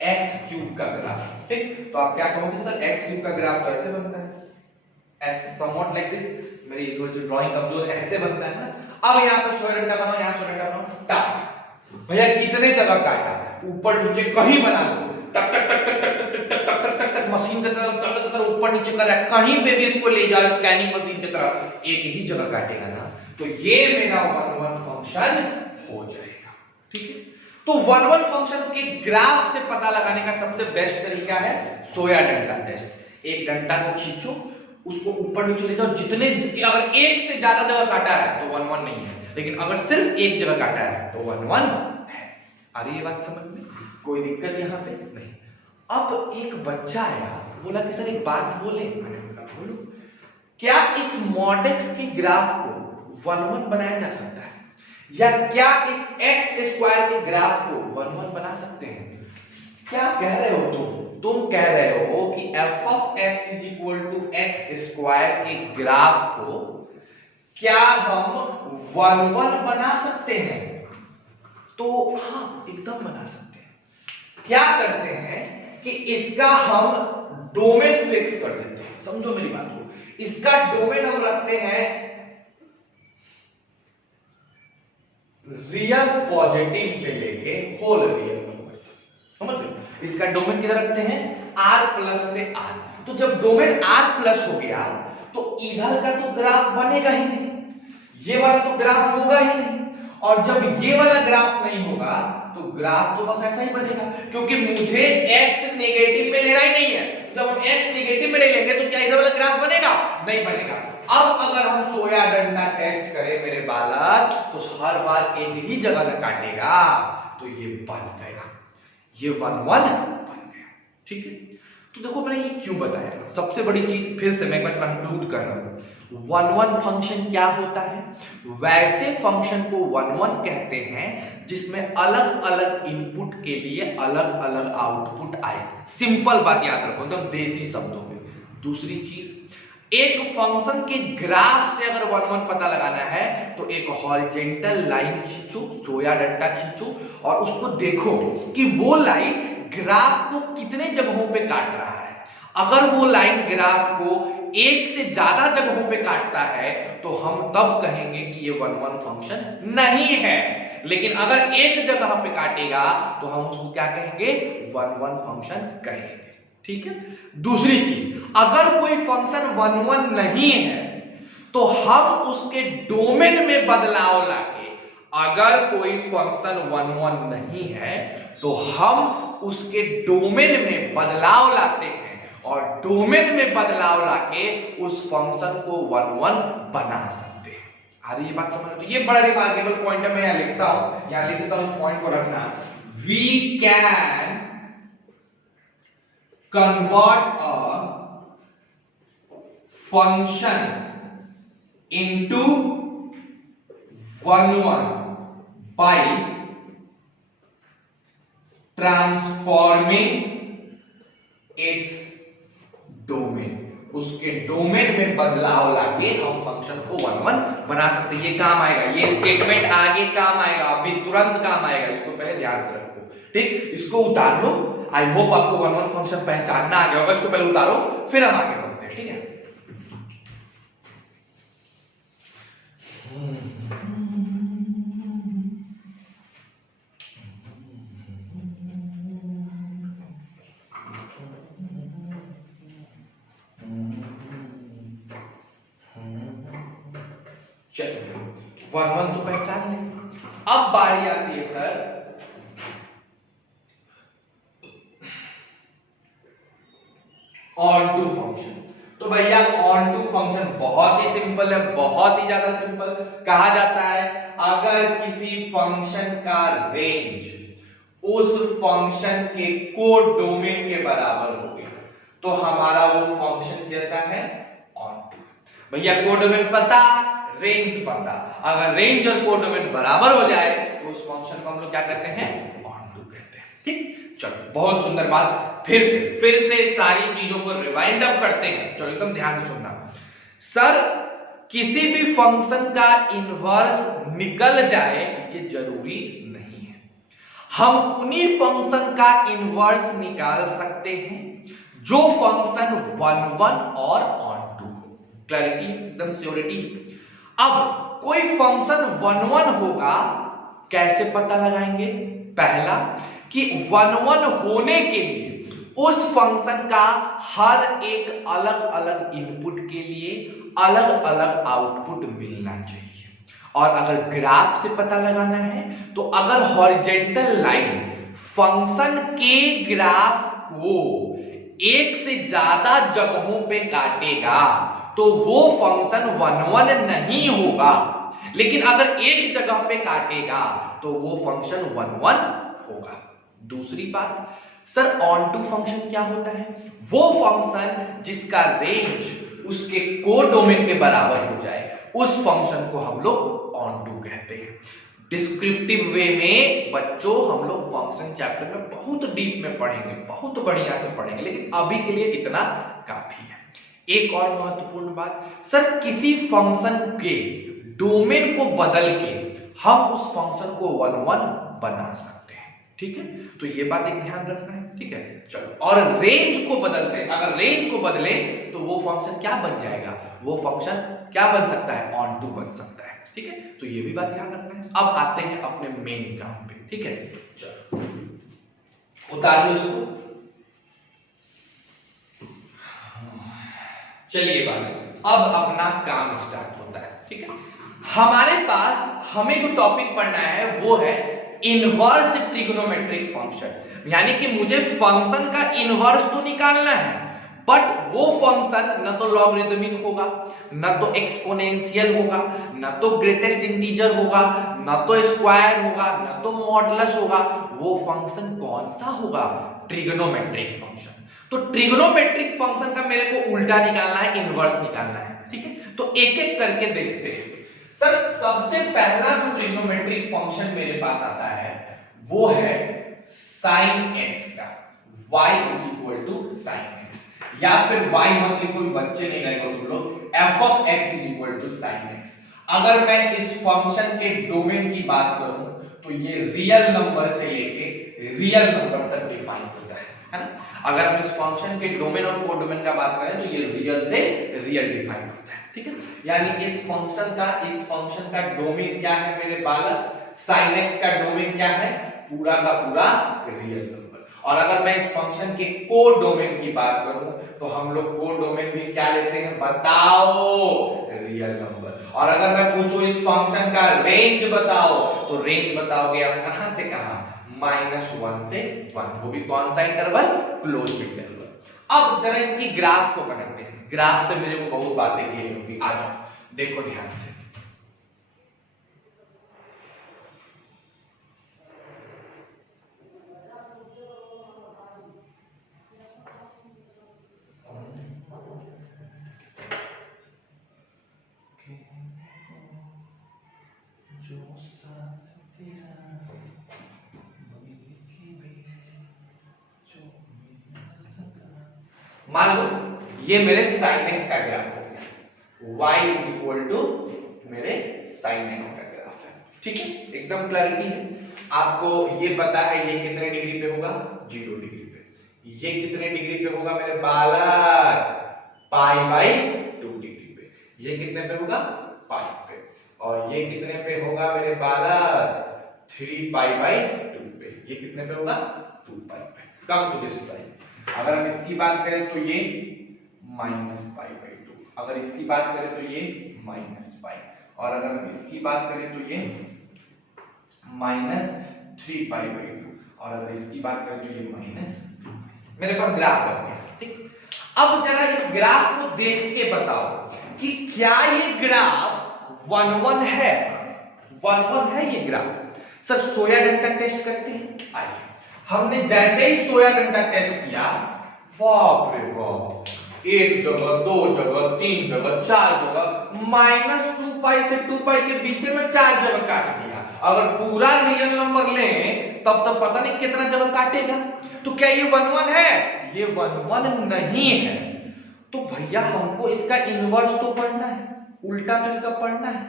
x³ का ग्राफ, ठीक, तो आप क्या कहोगे? सर x³ का ग्राफ तो ऐसे बनता है, ऐसे समवॉट लाइक दिस। मेरी थोड़ी सी ड्राइंग कमजोर, ऐसे बनता है ना। अब यहाँ पे सोया डंडा बनाओ, यहाँ सोया डंडा बनाओ, टक भैया कितने जगह काटा, ऊपर नीचे कहीं बना दो, टक टक टक टक टक टक टक टक टक टक मशीन की तरह ऊपर नीचे कर रहा है, कहीं पे भी इसको ले जाओ स्कैनिंग मशीन की तरह, एक ही जगह काटेगा ना, तो ये मेरा 1 1 फंक्शन हो जाएगा। ठीक है। तो 1-1 फंक्शन के ग्राफ से पता लगाने का सबसे बेस्ट तरीका है सोया डंडा टेस्ट। एक डंडा को खींचो, उसको ऊपर नीचे ले जाओ, जितने अगर एक से ज्यादा जगह काटा है तो 1-1 नहीं है, लेकिन अगर सिर्फ एक जगह काटा है तो 1-1 है। आ रही है बात समझ में? कोई दिक्कत यहां पे नहीं। अब एक बच्चा आया, बोला कि सर एक बात बोले। मैंने बोला बोलो। क्या इस मॉडेक्स के ग्राफ को 1-1 बनाया जा सकता है, या क्या इस x स्क्वायर के ग्राफ को 1-1 बना सकते हैं? क्या कह रहे हो तुम कह रहे हो कि f of x is equal to x square के ग्राफ को क्या हम 1-1 बना सकते हैं? तो हाँ, एकदम बना सकते हैं। क्या करते हैं कि इसका हम डोमेन फिक्स कर देते हैं। समझो मेरी बात को, इसका डोमेन हम रखते हैं रियल पॉजिटिव से लेके होल रियल नंबर। समझ लो, इसका डोमेन किधर रखते हैं? r प्लस से r। तो जब डोमेन r प्लस हो गया तो इधर का तो ग्राफ बनेगा ही नहीं, ये वाला तो ग्राफ होगा ही नहीं, और जब ये वाला ग्राफ नहीं होगा तो ग्राफ तो बस ऐसा ही बनेगा, क्योंकि मुझे x नेगेटिव में लेना ही नहीं है। जब हम x नेगेटिव में ले लेंगे तो क्या इधर वाला ग्राफ बनेगा? नहीं बनेगा। अब अगर हम सोया डंडा टेस्ट करें मेरे बालक, तो हर बार एक ही जगह में काटेगा, तो ये बन गया, ये 1-1 बन गया। ठीक है। तो देखो मैंने ये क्यों बताया, सबसे बड़ी चीज फिर से मैं एक बार कंक्लूड कर रहा हूं। 1-1 फंक्शन क्या होता है? वैसे फंक्शन को 1-1 कहते हैं जिसमें अलग अलग इनपुट के लिए अलग अलग आउटपुट आए। सिंपल बात याद रखो, एकदम देसी शब्दों में। दूसरी चीज, एक फंक्शन के ग्राफ से अगर 1-1 पता लगाना है तो एक हॉरिजॉन्टल लाइन खींचो, सोया डंडा खींचो, और उसको देखो कि वो लाइन ग्राफ को कितने जगहों पे काट रहा है। अगर वो लाइन ग्राफ को एक से ज्यादा जगहों पे काटता है तो हम तब कहेंगे कि ये 1-1 फंक्शन नहीं है, लेकिन अगर एक जगह पे काटेगा तो हम उसको क्या कहेंगे? 1-1 फंक्शन कहेंगे। ठीक है। दूसरी चीज, अगर कोई फंक्शन 1-1 नहीं है तो हम उसके डोमेन में बदलाव लाके, अगर कोई फंक्शन 1-1 नहीं है तो हम उसके डोमेन में बदलाव लाते हैं, और डोमेन में बदलाव लाके उस फंक्शन को 1-1 बना सकते हैं। आ रही है बात समझ? तो ये बड़ा रिमार्केबल पॉइंट है, मैं यहां लिखता हूं, यहां लिखता हूं, उस पॉइंट को रखना। We can convert a function into 1-1 by transforming its domain। उसके डोमेन में बदलाव लाके हम फंक्शन को 1-1 बना सकते हैं। ये काम आएगा, ये स्टेटमेंट आगे काम आएगा, अभी तुरंत काम आएगा, इसको पहले ध्यान से रखो। ठीक, इसको उतार लो। आई होप आपको 1-1 फंक्शन पहचानना आ गया होगा। इसको पहले उतारो, फिर हम आगे बढ़ते हैं। ठीक है। चलिए 1-1 तो पहचान लें। अब बारी आती है सर ऑन टू फंक्शन। तो भैया ऑन टू फंक्शन बहुत ही सिंपल है, बहुत ही ज्यादा सिंपल। कहा जाता है अगर किसी फंक्शन का रेंज उस फंक्शन के कोडोमेन के बराबर हो गया तो हमारा वो फंक्शन कैसा है? Onto. भैया कोडोमेन पता, रेंज पता, अगर रेंज और कोडोमेन बराबर हो जाए तो उस फंक्शन को हम लोग क्या कहते हैं? ऑन टू कहते हैं। ठीक, चलो बहुत सुंदर बात। फिर से सारी चीजों को रिवाइंड अप करते हैं। चलो एकदम ध्यान से सुनना। सर किसी भी फंक्शन का इनवर्स निकल जाए ये जरूरी नहीं है। हम उन्हीं फंक्शन का इनवर्स निकाल सकते हैं जो फंक्शन 1-1 और ऑन टू हो। क्लैरिटी, एकदम श्योरिटी। अब कोई फंक्शन 1-1 होगा, कैसे पता लगाएंगे? पहला कि 1-1 होने के लिए उस फंक्शन का हर एक अलग अलग इनपुट के लिए अलग अलग आउटपुट मिलना चाहिए, और अगर ग्राफ से पता लगाना है तो अगर हॉरिजेंटल लाइन फंक्शन के ग्राफ को एक से ज्यादा जगहों पे काटेगा तो वो फंक्शन 1 1 नहीं होगा, लेकिन अगर एक जगह पे काटेगा तो वो फंक्शन 1 1 होगा। दूसरी बात, सर ऑन टू फंक्शन क्या होता है? वो फंक्शन जिसका रेंज उसके कोडोमेन के बराबर हो जाए उस फंक्शन को हम लोग ऑन टू कहते हैं। डिस्क्रिप्टिव वे में बच्चों हम लोग फंक्शन चैप्टर में बहुत डीप में पढ़ेंगे, बहुत बढ़िया से पढ़ेंगे, लेकिन अभी के लिए इतना काफी है। एक और महत्वपूर्ण बात, सर किसी फंक्शन के डोमेन को बदल के हम उस फंक्शन को 1 1 बना सकते हैं, ठीक है? तो ये बात एक ध्यान रखना है, ठीक है? चलो, और रेंज को बदलते हैं, अगर रेंज को बदले तो वो फंक्शन क्या बन जाएगा? वो फंक्शन क्या बन सकता है? ऑन टू बन सकता है, ठीक है? तो ये भी बात ध्यान रखना है। अब आते हैं अपने मेन काम पे, ठीक है? चलो उतार लो इसको। चलिए बात, अब अपना काम स्टार्ट होता है, ठीक है? हमारे पास हमें जो टॉपिक पढ़ना है वो है इनवर्स ट्रिग्नोमेट्रिक फंक्शन, यानी कि मुझे फंक्शन का इनवर्स तो निकालना है, बट वो फंक्शन न तो लॉगरिदमिक होगा, न तो एक्सपोनेंशियल होगा, न तो ग्रेटेस्ट इंटीजर होगा, न तो स्क्वायर होगा, न तो मॉडुलस होगा। वो फंक्शन कौन सा होगा? Trigonometric function. तो ट्रिग्नोमेट्रिक फंक्शन का मेरे को उल्टा निकालना है, इनवर्स निकालना है, ठीक है? तो एक एक करके देखते हैं। सर सबसे पहला जो ट्रिग्नोमेट्रिक फंक्शन मेरे पास आता है वो है sin x का, y sin x, या फिर y मत लिखो, बच्चे नहीं रहेगा तुम लोग, f of x sin x। अगर मैं इस फंक्शन के डोमेन की बात करूं तो ये रियल नंबर से लेके रियल नंबर तक डिफाइन होता है ना? अगर हम इस फंक्शन के डोमेन और कोडोमेन का बात करें तो ये रियल से रियल डिफाइन होता है, ठीक है? यानी इस फंक्शन का डोमेन क्या है मेरे बालक? sin x का डोमेन क्या है? पूरा का पूरा रियल नंबर। और अगर मैं इस फंक्शन के कोडोमेन की बात करूं तो हम लोग कोडोमेन भी क्या लेते हैं बताओ? Real number. और अगर मैं पूछूं इस फंक्शन का रेंज बताओ तो रेंज बताओगे आप कहां से कहां? -1 से 1, वो भी कौन सा इंटरवल? Closed interval. अब जरा इसकी ग्राफ को बनाते हैं, ग्राफ से मेरे को बहुत बातें क्लियर होगी। आ जाओ देखो ध्यान से। मान लो ये मेरे sin x का ग्राफ हो गया, y इज इक्वल टू मेरे sin x का ग्राफ है, ठीक है? एकदम क्लैरिटी है आपको। ये पता है ये कितने डिग्री पे होगा? 0 डिग्री पे। ये कितने डिग्री पे होगा मेरे बालक? π/2 डिग्री पे। ये कितने पे होगा? π पे। और ये कितने पे होगा मेरे बालक? 3π/2 पे। ये कितने पे होगा? 2π पे। Come to this time. अगर हम इसकी बात करें तो ये -π/2, अगर इसकी बात करें तो ये -π, और अगर हम इसकी बात करें तो ये -3π/2, और अगर इसकी बात करें तो ये -2। मेरे पास ग्राफ बन गया, ठीक? अब जरा इस ग्राफ को देख के बताओ कि क्या ये ग्राफ 1 1 है? 1 1 है ये ग्राफ? सर सोया डंडा टेस्ट करते हैं, आइए। हमने जैसे ही सोया डंडा टेस्ट किया, बाप रे बाप, एक जगह, दो जगह, तीन जगह, चार जगह, -2π से 2π के बीच में 4 जगह काट दिया। अगर पूरा रियल नंबर लें तब तो पता नहीं कितना जगह काटेगा। तो क्या ये 1 1 है? ये 1 1 नहीं है। तो भैया हमको इसका इनवर्स तो पढ़ना है, उल्टा तो इसका पढ़ना है,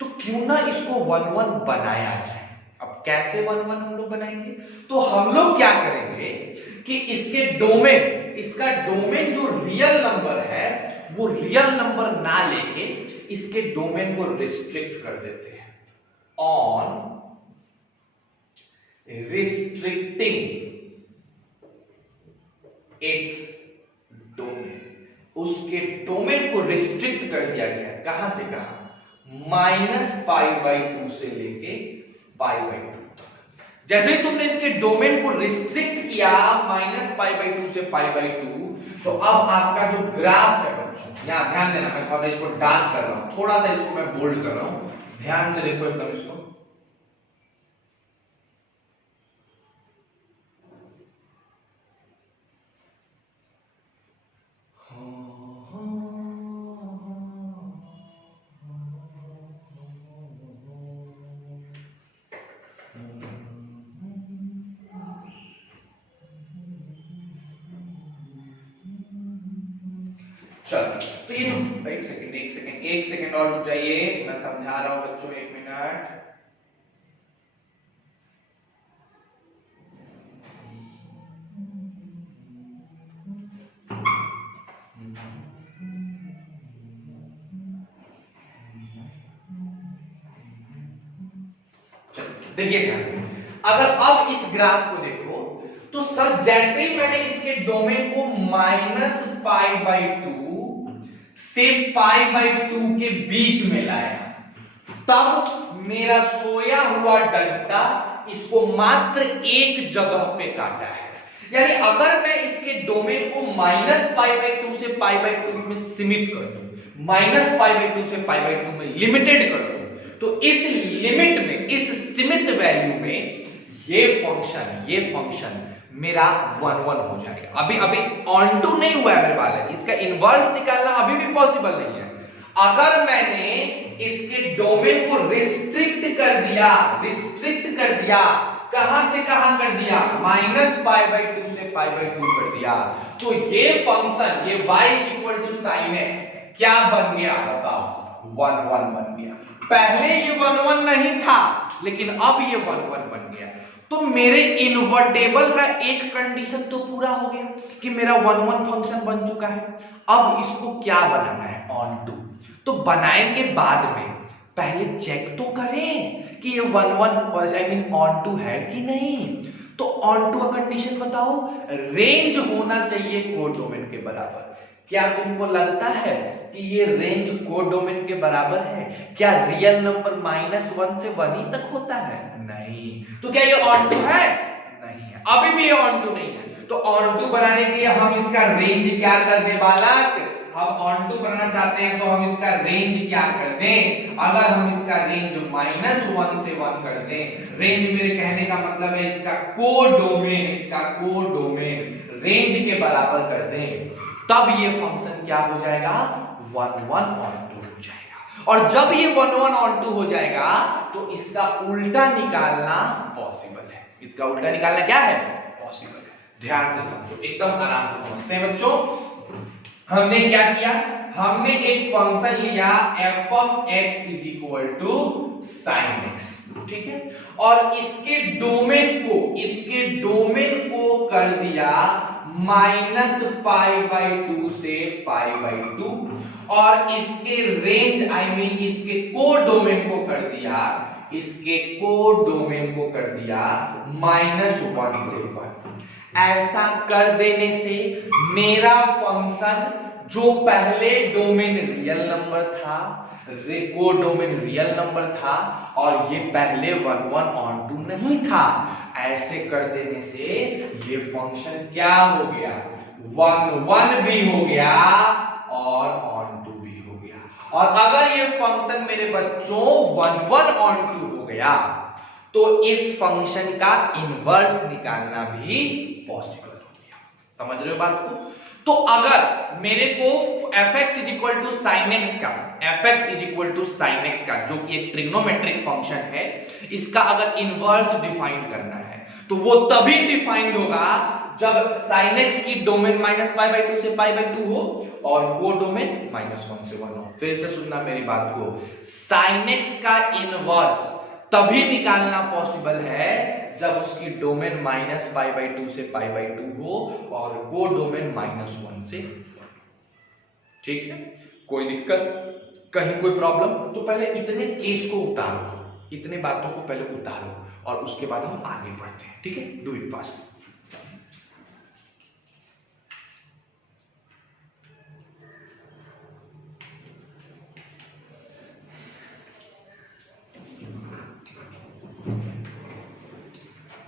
तो क्यों ना इसको 1 1 बनाया जाए। अब कैसे 1 1 हम लोग बनाएंगे? तो हम लोग क्या करेंगे कि इसके डोमेन, इसका डोमेन जो रियल नंबर है वो रियल नंबर ना लेके इसके डोमेन को रिस्ट्रिक्ट कर देते हैं। ऑन रिस्ट्रिक्टिंग इट्स डोमेन, उसके डोमेन को रिस्ट्रिक्ट कर दिया गया। कहां से कहां? -π/2 से लेके π/2 तक। जैसे ही तुमने इसके डोमेन को रिस्ट्रिक्ट किया -π/2 से π/2, तो अब आपका जो ग्राफ है बच्चों, यहां ध्यान देना, मैं थोड़ा सा इसको डार्क कर रहा हूं, थोड़ा सा इसको मैं बोल्ड कर रहा हूं, ध्यान से देखो एकदम इसको। चलो, तो ये जो एक सेकंड और रुक जाइए, मैं समझा रहा हूं बच्चों, 1 मिनट। चलो देखिए क्या, अगर अब इस ग्राफ को देखो तो सर जैसे ही मैंने इसके डोमेन को -π/2 से π/2 के बीच में लाया, तब मेरा सोया हुआ डंडा इसको मात्र एक जगह पे काटा है। यानी अगर मैं इसके डोमेन को -π/2 से π/2 में सीमित कर दूं, -π/2 से π/2 में लिमिटेड कर दूं, तो इस लिमिट में, इस सीमित वैल्यू में ये फंक्शन मेरा 1 हो जाएगा। अभी ऑन टू नहीं हुआ है मेरे वाले, इसका इनवर्स निकालना अभी भी पॉसिबल नहीं है। अगर मैंने इसके डोमेन को रिस्ट्रिक्ट कर दिया, कहां से कहां कर दिया, -π/2 से π/2 कर दिया, तो ये फंक्शन, ये y sin x क्या बन गया बताओ, 1 बन गया। पहले ये 1 नहीं था, लेकिन अब ये 1 बन गया। तो मेरे इन्वर्टेबल का एक कंडीशन तो पूरा हो गया कि मेरा 1 फंक्शन बन चुका है। अब इसको क्या बनाना है, ऑन टू। तो बनाएंगे बाद में, पहले चेक तो करें कि ये 1 आई मीन ऑन टू है कि नहीं। तो ऑन टू का कंडीशन बताओ, रेंज होना चाहिए कोडोमेन के बराबर। क्या तुमको लगता है कि ये रेंज कोडोमेन के बराबर है? क्या रियल नंबर -1 से 1 ही तक होता है? नहीं। तो क्या ये ऑन टू है? नहीं है, अभी भी ये ऑन टू नहीं है। तो ऑन टू बनाने के लिए हम इसका रेंज क्या कर दे बालक, हम ऑन टू बनाना चाहते हैं तो हम इसका रेंज क्या कर दें। अगर हम इसका रेंज -1 से 1 कर दें, रेंज मेरे कहने का मतलब है इसका कोडोमेन रेंज के बराबर कर दें, तब ये फंक्शन क्या हो जाएगा, 1 ऑन टू हो जाएगा। और जब ये 1 ऑन टू हो जाएगा तो इसका उल्टा निकालना पॉसिबल है। इसका उल्टा निकालना क्या है, पॉसिबल है। ध्यान से समझो, एकदम आराम से समझते हैं बच्चों। हमने क्या किया, हमने एक फंक्शन लिया f of x sin x, ठीक है, और इसके डोमेन को कर दिया -π/2 से π/2, और इसके रेंज आई मीन इसके कोडोमेन को कर दिया -1 से 1। ऐसा कर देने से मेरा फंक्शन, जो पहले डोमेन रियल नंबर था, कोडोमेन रियल नंबर था, और ये पहले 1 ऑन टू नहीं था, ऐसे कर देने से ये फंक्शन क्या हो गया, 1 भी हो गया और ऑन टू भी हो गया। और अगर ये फंक्शन मेरे बच्चों 1 ऑन टू हो गया तो इस फंक्शन का इनवर्स निकालना भी पॉसिबल हो गया। समझ रहे हो बात को? तो अगर मेरे को fx sin x का जो कि एक ट्रिग्नोमेट्रिक फंक्शन है, इसका अगर इनवर्स डिफाइन करना है तो वो तभी डिफाइंड होगा जब sin x की डोमेन -π/2 से π/2 हो और वो डोमेन -1 से 1 हो। फिर से सुनना मेरी बात को, sin x का इनवर्स तभी निकालना पॉसिबल है जब उसकी डोमेन -π/2 से π/2 हो और वो डोमेन -1 से 1। ठीक है, कोई दिक्कत, कहीं कोई प्रॉब्लम? तो पहले इतने केस को उतारो, इतने बातों को पहले उतारो और उसके बाद हम आगे बढ़ते हैं। ठीक है, do it fast.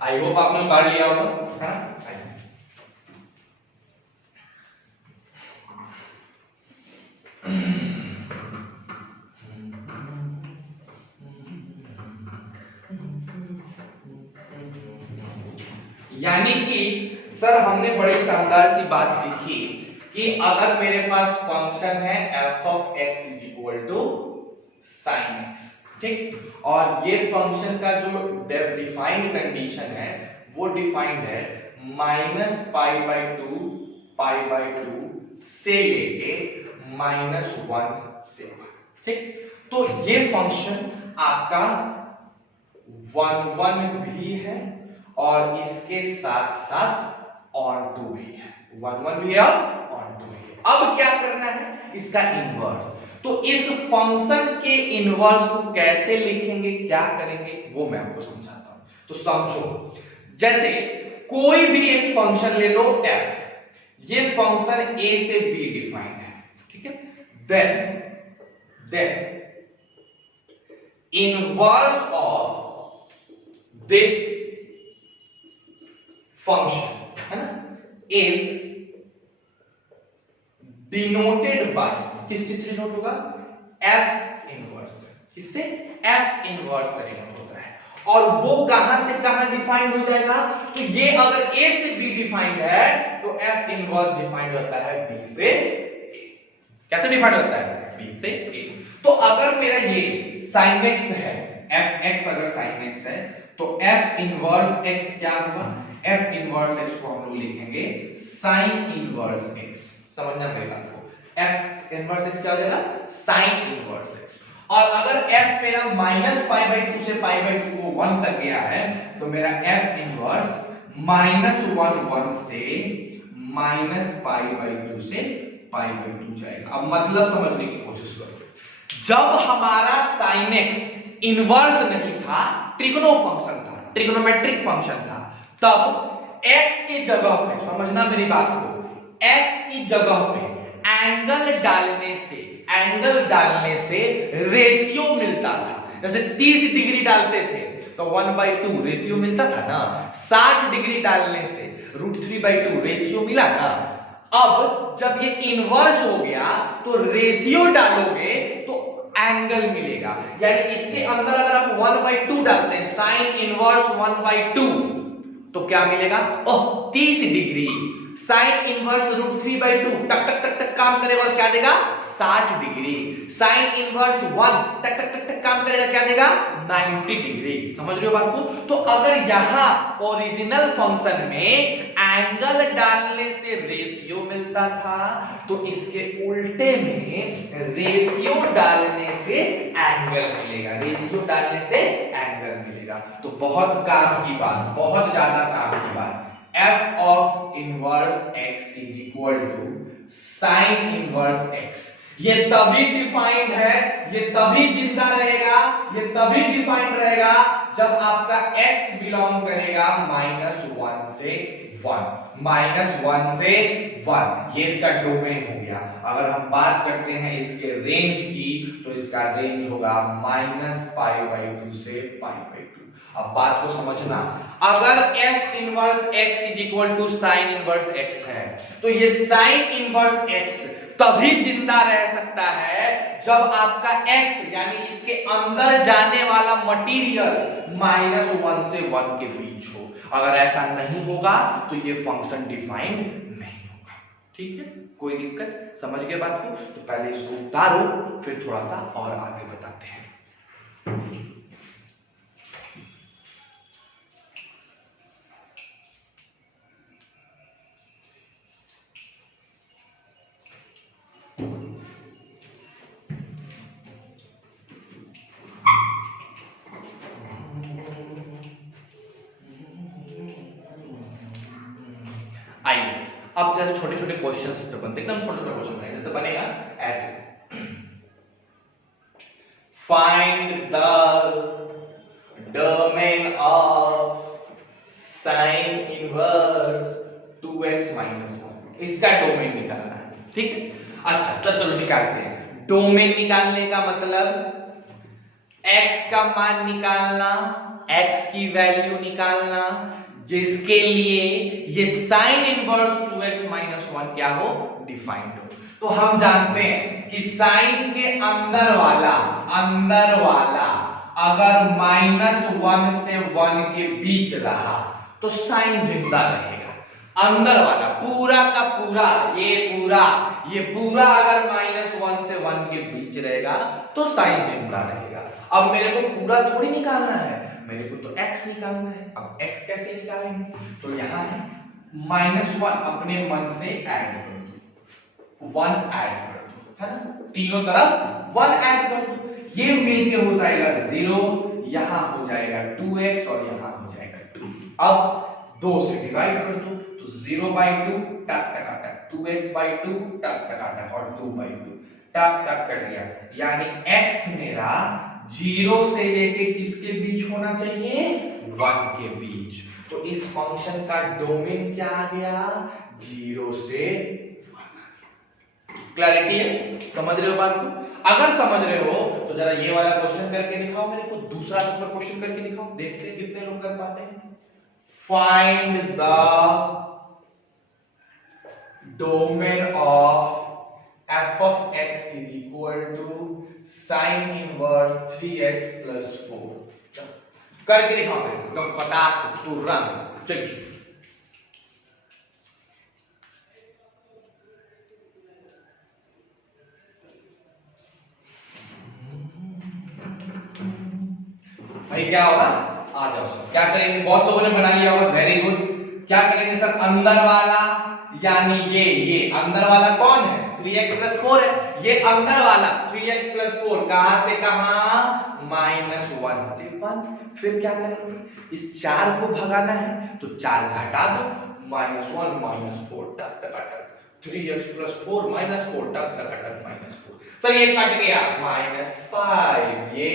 I hope आपने कर लिया होगा, है ना। यानी कि सर हमने बड़ी शानदार सी बात सीखी कि अगर मेरे पास फंक्शन है f of x is equal to sin x, ठीक, और ये फंक्शन का जो डिफाइंड कंडीशन है वो डिफाइंड है -π/2 π/2 से लेके -1 से 1, ठीक। तो ये फंक्शन आपका 1 भी है और इसके साथ साथ ऑन टू भी है, 1 भी है और ऑन टू भी है। अब क्या करना है, इसका इनवर्स। तो इस फंक्शन के इनवर्स को कैसे लिखेंगे, क्या करेंगे, वो मैं आपको समझाता हूं। तो समझो, जैसे कोई भी एक फंक्शन ले लो f, ये फंक्शन a से b डिफाइंड है, ठीक है। Then inverse of this function, है ना, इज डिनोटेड बाय, किस चीज से डिनोट होगा, f इनवर्स, किससे, f इनवर्स से डिनोट होता है। और वो कहां से कहां डिफाइंड हो जाएगा, तो ये अगर a से b डिफाइंड है तो f इनवर्स डिफाइंड होता है b से a। कैसे डिफाइंड होता है, b से a। तो अगर मेरा ये sin x है, fx अगर sin x है तो f इनवर्स x क्या होगा, f इनवर्स x को हम लोग लिखेंगे sin इनवर्स x। समझना मेरी बात को, f इनवर्स x क्या हो जाएगा, sin इनवर्स x। और अगर f मेरा -π/2 से π/2 को 1 तक गया है तो मेरा f इनवर्स -1 से -π/2 से π/2 जाएगा। अब मतलब समझने की कोशिश करो, जब हमारा sin x इनवर्स नहीं था, ट्रिगोनो फंक्शन था, ट्रिगोनोमेट्रिक फंक्शन था, तब x की जगह पे, समझना मेरी बात को, x की जगह पे एंगल डालने से रेशियो मिलता था। जैसे 30 डिग्री डालते थे तो 1/2 रेशियो मिलता था ना, 60 डिग्री डालने से √3/2 रेशियो मिला ना। अब जब ये इनवर्स हो गया तो रेशियो डालोगे तो एंगल मिलेगा, यानी इसके अंदर अगर आप 1/2 डालते हैं, साइन इनवर्स 1/2, तो क्या मिलेगा, ओह 30 डिग्री। साइन इनवर्स √3/2 टक टक टक टक काम करेगा और क्या देगा, 60 डिग्री। साइन इनवर्स 1 टक टक टक टक काम करेगा, क्या देगा, 90 डिग्री। समझ रहे हो बात को। तो अगर यहां ओरिजिनल फंक्शन में एंगल डालने से रेशियो मिलता था तो इसके उल्टे में रेशियो डालने से एंगल मिलेगा, रेशियो डालने से एंगल मिलेगा। तो बहुत काम की बात, बहुत ज्यादा काम की बात, f of inverse x is equal to sin inverse x। ये तभी डिफाइंड है, ये तभी जिंदा रहेगा, ये तभी डिफाइंड रहेगा जब आपका x बिलोंग करेगा -1 से 1, -1 से 1, ये इसका डोमेन हो गया। अगर हम बात करते हैं इसके रेंज की तो इसका रेंज होगा -π/2 से π/2। अब बात को समझना, अगर f inverse x is equal to sine inverse x है तो ये साइन इनवर्स x तभी जिंदा रह सकता है जब आपका x यानी इसके अंदर जाने वाला मटेरियल -1 से 1 के बीच हो। अगर ऐसा नहीं होगा तो ये फंक्शन डिफाइंड नहीं होगा। ठीक है, कोई दिक्कत, समझ गए बात को। तो पहले इसको उतारो, फिर थोड़ा सा और आगे बताते हैं। आइए अब जैसे छोटे छोटे क्वेश्चंस बनते, एकदम छोटे छोटे क्वेश्चन बनेंगे। जैसे बनेगा ऐसे, find the domain of sine inverse 2x - 1, इसका डोमेन निकालना है। ठीक है, अच्छा चलो निकालते हैं। डोमेन निकालने का मतलब x का मान निकालना x की वैल्यू निकालना जिसके लिए ये साइन इनवर्स 2x माइनस 1 क्या हो, डिफाइंड हो। तो हम जानते हैं कि साइन के अंदर वाला अगर -1 से 1 के बीच रहा तो साइन जिंदा रहेगा। अंदर वाला पूरा का पूरा ये पूरा अगर -1 से 1 के बीच रहेगा तो साइन जिंदा रहेगा। अब मेरे को पूरा थोड़ी निकालना है, मेरे को तो x निकालना है। अब x कैसे निकालेंगे, तो यहां है -1 अपने मन से ऐड कर दो, 1 ऐड कर दो, है ना, तीनों तरफ 1 ऐड कर दो, ये मिलके हो जाएगा 0, यहां हो जाएगा 2x और यहां हो जाएगा 2। अब 2 से डिवाइड कर दो तो 0/2 टक टक टक, 2x/2 टक टक टक और 2/2 टक टक कट गया। यानी x मेरा 0 से लेके किसके बीच होना चाहिए, 1 के बीच। तो इस फंक्शन का डोमेन क्या आ गया, 0 से 1 आ गया। क्लैरिटी है, समझ रहे हो बात को? अगर समझ रहे हो तो जरा ये वाला क्वेश्चन करके दिखाओ मेरे को, दूसरा नंबर क्वेश्चन करके दिखाओ, देखते हैं कितने लोग कर पाते हैं। Find the domain of f of x is equal to sin inverse 3x plus 4। करके दिखाओ मेरे को एकदम फटाक से, तुरंत। चलिए भाई क्या होगा, आ जाओ सर। क्या करेंगे, बहुत लोगों ने बना लिया होगा, वेरी गुड। क्या करेंगे सर, अंदर वाला यानी ये अंदर वाला कौन है, 3x plus 4 है। ये अंदर वाला 3x plus 4 कहां से कहां, -1 से 1। फिर क्या करेंगे, इस 4 को भगाना है तो 4 घटा दो, -1 -4 टक टक टक, 3x plus 4 -4 टक टक टक -4। सर ये कट गया, -5, ये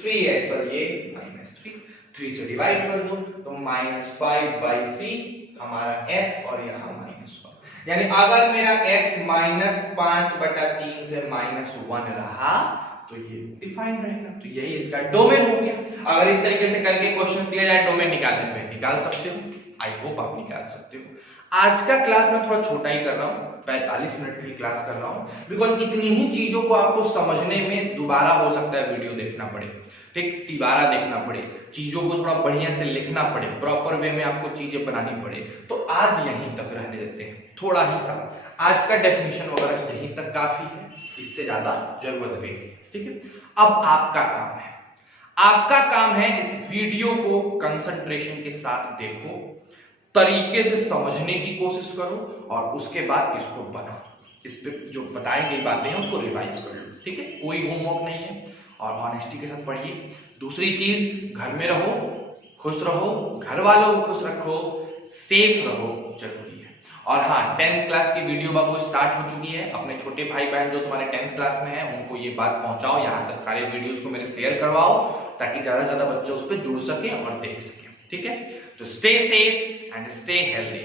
3x और ये -3, 3 से डिवाइड कर दो तो -5/3 हमारा x और यहां -1। यानी अगर मेरा x -5/3 से -1 रहा तो ये डिफाइंड रहेगा। तो यही इसका डोमेन हो गया। अगर इस तरीके से करके क्वेश्चन किया जाए डोमेन निकालने पे, निकाल सकते हो, आई होप आप निकाल सकते हो। आज का क्लास मैं थोड़ा छोटा ही कर रहा हूँ, 45 मिनट की क्लास कर रहा हूँ, बिकॉज इतनी ही चीजों को आपको समझने में दोबारा हो सकता है वीडियो देखना पड़े, ठीक, तिबारा देखना पड़े, चीजों को थोड़ा बढ़िया से लिखना पड़े, प्रॉपर वे में आपको चीजें बनानी पड़े। तो आज यहीं तक रहने देते हैं, थोड़ा ही सा आज का डेफिनेशन वगैरह यहीं तक काफी है, इससे ज्यादा जरूरत भी नहीं, ठीक है। अब आपका काम है इस वीडियो को कंसंट्रेशन के साथ देखो, तरीके से समझने की कोशिश करो और उसके बाद इसको बनाओ, इस पे जो बताई गई बातें हैं उसको रिवाइज कर लो, ठीक है। कोई होमवर्क नहीं है और ऑनेस्टी के साथ पढ़िए। दूसरी चीज, घर में रहो, खुश रहो, घर वालों को खुश रखो, सेफ रहो, जरूरी है। और हाँ, 10th क्लास की वीडियो बाबू स्टार्ट हो चुकी है। अपने छोटे भाई बहन जो तुम्हारे 10th क्लास में हैं उनको ये बात पहुंचाओ, यहाँ तक सारे वीडियोस को मेरे शेयर करवाओ ताकि ज्यादा से ज्यादा बच्चे उस पर जुड़ सके और देख सके, ठीक है। तो stay safe and stay healthy.